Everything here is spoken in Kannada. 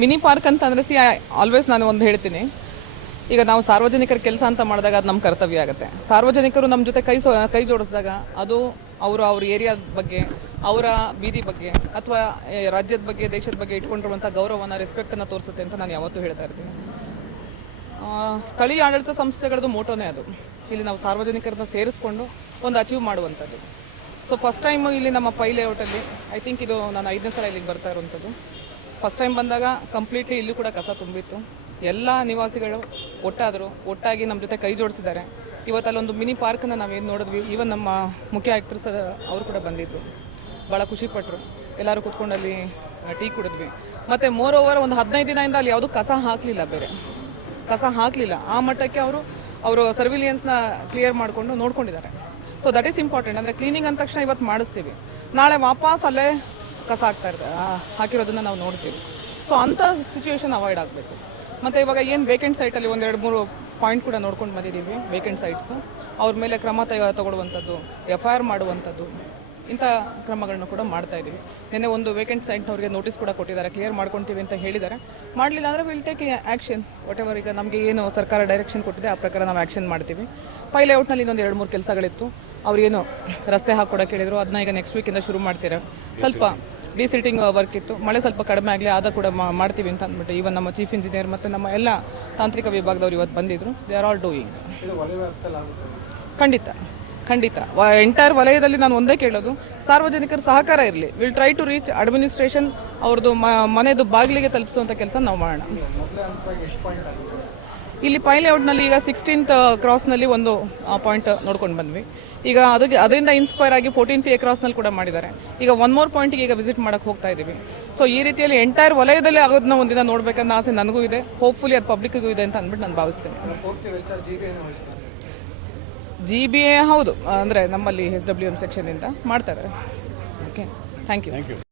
ಮಿನಿ ಪಾರ್ಕ್ ಅಂತ ಅಂದರೆ ಆಲ್ವೇಸ್ ನಾನು ಒಂದು ಹೇಳ್ತೀನಿ, ಈಗ ನಾವು ಸಾರ್ವಜನಿಕರ ಕೆಲಸ ಅಂತ ಮಾಡಿದಾಗ ಅದು ನಮ್ಮ ಕರ್ತವ್ಯ ಆಗುತ್ತೆ. ಸಾರ್ವಜನಿಕರು ನಮ್ಮ ಜೊತೆ ಕೈ ಜೋಡಿಸಿದಾಗ ಅದು ಅವ್ರ ಏರಿಯಾದ ಬಗ್ಗೆ, ಅವರ ಬೀದಿ ಬಗ್ಗೆ ಅಥವಾ ರಾಜ್ಯದ ಬಗ್ಗೆ, ದೇಶದ ಬಗ್ಗೆ ಇಟ್ಕೊಂಡಿರುವಂಥ ಗೌರವನ, ರೆಸ್ಪೆಕ್ಟನ್ನು ತೋರಿಸುತ್ತೆ ಅಂತ ನಾನು ಯಾವತ್ತೂ ಹೇಳ್ತಾ ಇರ್ತೀನಿ. ಸ್ಥಳೀಯ ಆಡಳಿತ ಸಂಸ್ಥೆಗಳದ್ದು ಮೋಟೋನೇ ಅದು. ಇಲ್ಲಿ ನಾವು ಸಾರ್ವಜನಿಕರನ್ನ ಸೇರಿಸ್ಕೊಂಡು ಒಂದು ಅಚೀವ್ ಮಾಡುವಂಥದ್ದು. ಸೊ ಫಸ್ಟ್ ಟೈಮ್ ಇಲ್ಲಿ ನಮ್ಮ ಪೈ ಲೇಔಟಲ್ಲಿ, ಐ ಥಿಂಕ್ ಇದು ನಾನು 5ನೇ ಸಲ ಇಲ್ಲಿಗೆ ಬರ್ತಾ ಇರುವಂಥದ್ದು. ಫಸ್ಟ್ ಟೈಮ್ ಬಂದಾಗ ಕಂಪ್ಲೀಟ್ಲಿ ಇಲ್ಲೂ ಕೂಡ ಕಸ ತುಂಬಿತ್ತು. ಎಲ್ಲ ನಿವಾಸಿಗಳು ಒಟ್ಟಾಗಿ ನಮ್ಮ ಜೊತೆ ಕೈ ಜೋಡಿಸಿದ್ದಾರೆ. ಇವತ್ತಲ್ಲೊಂದು ಮಿನಿ ಪಾರ್ಕನ್ನು ನಾವೇನು ನೋಡಿದ್ವಿ, ಈವನ್ ನಮ್ಮ ಮುಖ್ಯ ಆಯುಕ್ತರು ಸಹ ಅವರು ಕೂಡ ಬಂದಿದ್ದರು, ಭಾಳ ಖುಷಿಪಟ್ಟರು. ಎಲ್ಲರೂ ಕೂತ್ಕೊಂಡಲ್ಲಿ ಟೀ ಕುಡಿದ್ವಿ. ಮತ್ತು ಮೋರ್ ಓವರ್ ಒಂದು 15 ದಿನದಿಂದ ಅಲ್ಲಿ ಯಾವುದೂ ಕಸ ಹಾಕಲಿಲ್ಲ. ಆ ಮಟ್ಟಕ್ಕೆ ಅವರು ಸರ್ವಿಲಿಯನ್ಸ್ನ ಕ್ಲಿಯರ್ ಮಾಡಿಕೊಂಡು ನೋಡ್ಕೊಂಡಿದ್ದಾರೆ. So that is important. ಅಂದರೆ ಕ್ಲೀನಿಂಗ್ ಅಂದ ತಕ್ಷಣ ಇವತ್ತು ಮಾಡಿಸ್ತೀವಿ, ನಾಳೆ ವಾಪಸ್ ಅಲ್ಲೇ ಕಸ ಹಾಕಿರೋದನ್ನು ನಾವು ನೋಡ್ತೀವಿ. ಸೊ ಅಂಥ ಸಿಚುವೇಶನ್ ಅವಾಯ್ಡ್ ಆಗಬೇಕು. ಮತ್ತು ಇವಾಗ ಏನು ವೇಕೆಂಟ್ ಸೈಟಲ್ಲಿ 1-2-3 ಪಾಯಿಂಟ್ ಕೂಡ ನೋಡ್ಕೊಂಡು ಬಂದಿದ್ದೀವಿ. ವೇಕೆಂಟ್ ಸೈಟ್ಸು ಅವ್ರ ಮೇಲೆ ಕ್ರಮ ತಗೊಳ್ಳುವಂಥದ್ದು, FIR ಮಾಡುವಂಥದ್ದು, ಇಂಥ ಕ್ರಮಗಳನ್ನ ಕೂಡ ಮಾಡ್ತಾ ಇದ್ದೀವಿ. ನಿನ್ನೆ ಒಂದು ವೇಕೆಂಟ್ ಸೈಟ್ನವ್ರಿಗೆ ನೋಟಿಸ್ ಕೂಡ ಕೊಟ್ಟಿದ್ದಾರೆ, ಕ್ಲಿಯರ್ ಮಾಡ್ಕೊತೀವಿ ಅಂತ ಹೇಳಿದ್ದಾರೆ. ಮಾಡಲಿಲ್ಲ ಅಂದರೆ will take action. What ever ಈಗ ನಮಗೆ ಏನು ಸರ್ಕಾರ ಡೈರೆಕ್ಷನ್ ಕೊಟ್ಟಿದೆ ಆ ಪ್ರಕಾರ ನಾವು ಆ್ಯಕ್ಷನ್ ಮಾಡ್ತೀವಿ. ಪೈ ಲೇಔಟ್ನಲ್ಲಿ ಇನ್ನೊಂದು 2-3 ಕೆಲಸಗಳಿತ್ತು, ಅವ್ರೇನು ರಸ್ತೆ ಹಾಕ್ಕೊಡೋಕೆ ಹೇಳಿದ್ರು, ಅದನ್ನ ಈಗ ನೆಕ್ಸ್ಟ್ ವೀಕಿಂದ ಶುರು ಮಾಡ್ತೀರಾ. ಸ್ವಲ್ಪ ಡಿಸಿಟಿಂಗ್ ವರ್ಕ್ ಇತ್ತು, ಮಳೆ ಸ್ವಲ್ಪ ಕಡಿಮೆ ಆಗಲಿ, ಆದ ಕೂಡ ಮಾಡ್ತೀವಿ ಅಂತ ಅಂದ್ಬಿಟ್ಟು ಈವನ್ ನಮ್ಮ ಚೀಫ್ ಇಂಜಿನಿಯರ್ ಮತ್ತು ನಮ್ಮ ಎಲ್ಲ ತಾಂತ್ರಿಕ ವಿಭಾಗದವ್ರು ಇವತ್ತು ಬಂದಿದ್ದರು. They are all doing. ಖಂಡಿತ ಎಂಟೈರ್ ವಲಯದಲ್ಲಿ ನಾನು ಒಂದೇ ಕೇಳೋದು, ಸಾರ್ವಜನಿಕರ ಸಹಕಾರ ಇರಲಿ. Will try to reach administration, ಅವ್ರದ್ದು ಮನೆಯದು ಬಾಗಿಲಿಗೆ ತಲುಪಿಸುವಂಥ ಕೆಲಸ ನಾವು ಮಾಡೋಣ. ಇಲ್ಲಿ ಪೈ ಲೇಔಟ್ನಲ್ಲಿ ಈಗ 16th ಕ್ರಾಸ್ನಲ್ಲಿ ಒಂದು ಪಾಯಿಂಟ್ ನೋಡ್ಕೊಂಡು ಬಂದ್ವಿ. ಈಗ ಅದರಿಂದ ಇನ್ಸ್ಪೈರ್ ಆಗಿ 14th ಕ್ರಾಸ್ನಲ್ಲಿ ಕೂಡ ಮಾಡಿದ್ದಾರೆ. ಈಗ 1 more ಪಾಯಿಂಟಿಗೆ ಈಗ ವಿಸಿಟ್ ಮಾಡೋಕ್ಕೆ ಹೋಗ್ತಾ ಇದ್ದೀವಿ. ಸೊ ಈ ರೀತಿಯಲ್ಲಿ ಎಂಟೈರ್ ವಲಯದಲ್ಲಿ ಆಗೋದನ್ನ ಒಂದಿನ ನೋಡಬೇಕನ್ನೋ ಆಸೆ ನನಗೂ ಇದೆ. ಹೋಪ್ಫುಲಿ ಅದು ಪಬ್ಲಿಕ್ಗೂ ಇದೆ ಅಂತ ಅಂದ್ಬಿಟ್ಟು ನಾನು ಭಾವಿಸ್ತೇನೆ. GBA ಹೌದು, ಅಂದರೆ ನಮ್ಮಲ್ಲಿ SWM ಸೆಕ್ಷನಿಂದ ಮಾಡ್ತಾ ಇದ್ದಾರೆ. Okay, thank you.